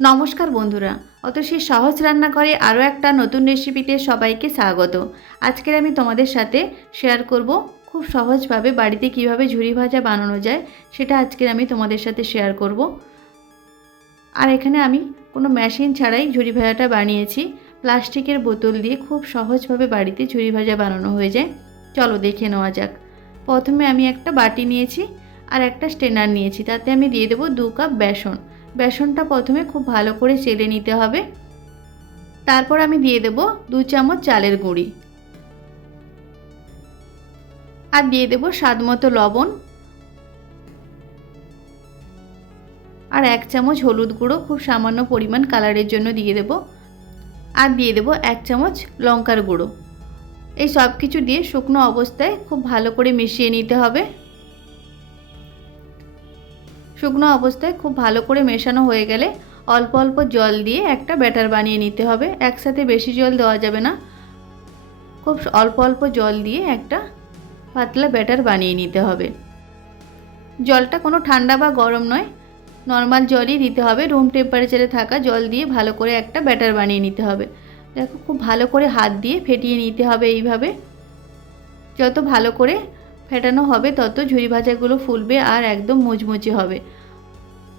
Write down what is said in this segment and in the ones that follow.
নমস্কার বন্ধুরা, অতসী সহজ রান্নাঘরে আরও একটা নতুন রেসিপিতে সবাইকে স্বাগত। আজকের আমি তোমাদের সাথে শেয়ার করব খুব সহজভাবে বাড়িতে কিভাবে ঝুরি ভাজা বানানো যায়, সেটা আজকের আমি তোমাদের সাথে শেয়ার করব। আর এখানে আমি কোনো মেশিন ছাড়াই ঝুরি ভাজাটা বানিয়েছি। প্লাস্টিকের বোতল দিয়ে খুব সহজভাবে বাড়িতে ঝুরি ভাজা বানানো হয়ে যায়। চলো দেখে নেওয়া যাক। প্রথমে আমি একটা বাটি নিয়েছি আর একটা স্ট্রেনার নিয়েছি, তাতে আমি দিয়ে দেবো 2 কাপ বেসন। বেসনটা প্রথমে খুব ভালো করে চেলে নিতে হবে। তারপর আমি দিয়ে দেব 2 চামচ চালের গুঁড়ি আর দিয়ে দেব স্বাদমতো লবণ আর 1 চামচ হলুদ গুঁড়ো খুব সামান্য পরিমাণ কালারের জন্য দিয়ে দেব, আর দিয়ে দেব 1 চামচ লঙ্কার গুঁড়ো। এই সব কিছু দিয়ে শুকনো অবস্থায় খুব ভালো করে মিশিয়ে নিতে হবে। শুকনো অবস্থায় খুব ভালো করে মেশানো হয়ে গেলে অল্প অল্প জল দিয়ে একটা ব্যাটার বানিয়ে নিতে হবে। একসাথে বেশি জল দেওয়া যাবে না, খুব অল্প অল্প জল দিয়ে একটা পাতলা ব্যাটার বানিয়ে নিতে হবে। জলটা কোনো ঠান্ডা বা গরম নয়, নর্মাল জলই দিতে হবে। রুম টেম্পারেচারে থাকা জল দিয়ে ভালো করে একটা ব্যাটার বানিয়ে নিতে হবে। দেখো, খুব ভালো করে হাত দিয়ে ফেটিয়ে নিতে হবে। এইভাবে যত ভালো করে ফেটানো হবে তত ঝুরি ভাজাগুলো ফুলবে আর একদম মুচমুচে হবে।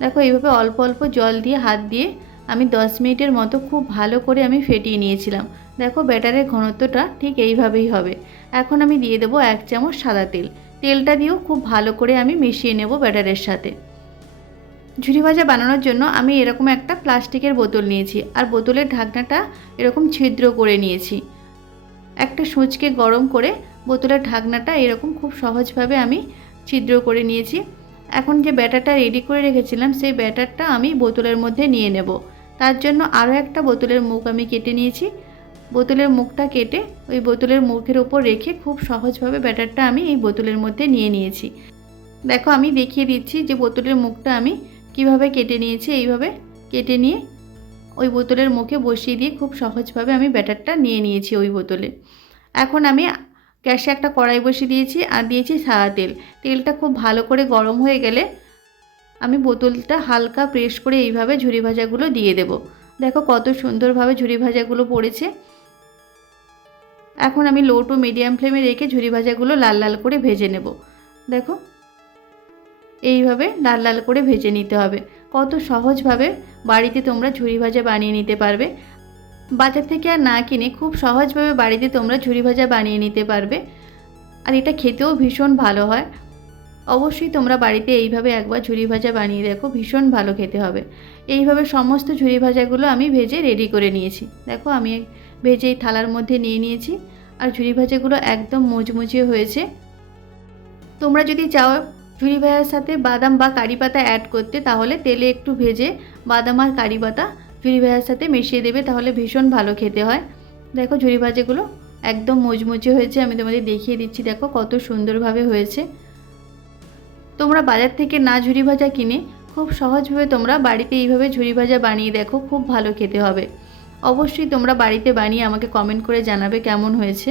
দেখো, এইভাবে অল্প অল্প জল দিয়ে হাত দিয়ে আমি 10 মিনিটের মতো খুব ভালো করে আমি ফেটিয়ে নিয়েছিলাম। দেখো, ব্যাটারের ঘনত্বটা ঠিক এইভাবেই হবে। এখন আমি দিয়ে দেবো 1 চামচ সাদা তেল। তেলটা দিয়েও খুব ভালো করে আমি মিশিয়ে নেব ব্যাটারের সাথে। ঝুরি ভাজা বানানোর জন্য আমি এরকম একটা প্লাস্টিকের বোতল নিয়েছি আর বোতলের ঢাকনাটা এরকম ছিদ্র করে নিয়েছি। একটা সুঁচকে গরম করে বোতলের ঢাকনাটা এরকম খুব সহজভাবে আমি ছিদ্র করে নিয়েছি। এখন যে ব্যাটারটা রেডি করে রেখেছিলাম সেই ব্যাটারটা আমি বোতলের মধ্যে নিয়ে নেব। তার জন্য আরও একটা বোতলের মুখ আমি কেটে নিয়েছি। বোতলের মুখটা কেটে ওই বোতলের মুখের উপর রেখে খুব সহজভাবে ব্যাটারটা আমি এই বোতলের মধ্যে নিয়ে নিয়েছি। দেখো, আমি দেখিয়ে দিচ্ছি যে বোতলের মুখটা আমি কিভাবে কেটে নিয়েছি। এইভাবে কেটে নিয়ে ওই বোতলের মুখে বসিয়ে দিয়ে খুব সহজভাবে আমি ব্যাটারটা নিয়ে নিয়েছি ওই বোতলে। এখন আমি গ্যাসে একটা কড়াই বসিয়ে দিয়েছি আর দিয়েছি সাদা তেল। তেলটা খুব ভালো করে গরম হয়ে গেলে আমি বোতলটা হালকা প্রেস করে এইভাবে ঝুরি ভাজাগুলো দিয়ে দেব। দেখো কত সুন্দরভাবে ঝুরি ভাজাগুলো পড়েছে। এখন আমি লো টু মিডিয়াম ফ্লেমে রেখে ঝুরি ভাজাগুলো লাল লাল করে ভেজে নেব। দেখো, এইভাবে লাল লাল করে ভেজে নিতে হবে। কত সহজভাবে বাড়িতে তোমরা ঝুরি ভাজা বানিয়ে নিতে পারবে। বাজার থেকে আর না কিনে খুব সহজভাবে বাড়িতে তোমরা ঝুরি ভাজা বানিয়ে নিতে পারবে। আর এটা খেতেও ভীষণ ভালো হয়। অবশ্যই তোমরা বাড়িতে এইভাবে একবার ঝুরি ভাজা বানিয়ে দেখো, ভীষণ ভালো খেতে হবে। এইভাবে সমস্ত ঝুরি ভাজাগুলো আমি ভেজে রেডি করে নিয়েছি। দেখো, আমি ভেজে এই থালার মধ্যে নিয়ে নিয়েছি আর ঝুরি ভাজাগুলো একদম মুচমুচে হয়েছে। তোমরা যদি চাও ঝুরি ভাজার সাথে বাদাম বা কারি পাতা অ্যাড করতে, তাহলে তেলে একটু ভেজে বাদাম আর কারি পাতা ঝুরি ভাজার সাথে মিশিয়ে দেবে, তাহলে ভীষণ ভালো খেতে হয়। দেখো, ঝুরি ভাজাগুলো একদম মুচমুচে হয়েছে। আমি তোমাদের দেখিয়ে দিচ্ছি, দেখো কত সুন্দরভাবে হয়েছে। তোমরা বাজার থেকে না ঝুরি ভাজা কিনে খুব সহজভাবে তোমরা বাড়িতে এইভাবে ঝুরি ভাজা বানিয়ে দেখো, খুব ভালো খেতে হবে। অবশ্যই তোমরা বাড়িতে বানিয়ে আমাকে কমেন্ট করে জানাবে কেমন হয়েছে।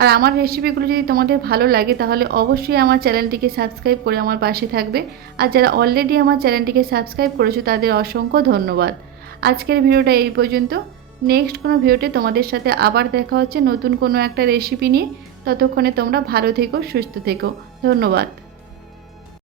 আর আমার রেসিপিগুলো যদি তোমাদের ভালো লাগে তাহলে অবশ্যই আমার চ্যানেলটিকে সাবস্ক্রাইব করে আমার পাশে থাকবে। আর যারা অলরেডি আমার চ্যানেলটিকে সাবস্ক্রাইব করেছো তাদের অসংখ্য ধন্যবাদ। আজকের ভিডিওটা এই পর্যন্ত। নেক্সট কোনো ভিডিওতে তোমাদের সাথে আবার দেখা হচ্ছে নতুন কোনো একটা রেসিপি নিয়ে। ততক্ষণে তোমরা ভালো থেকো, সুস্থ থেকো। ধন্যবাদ।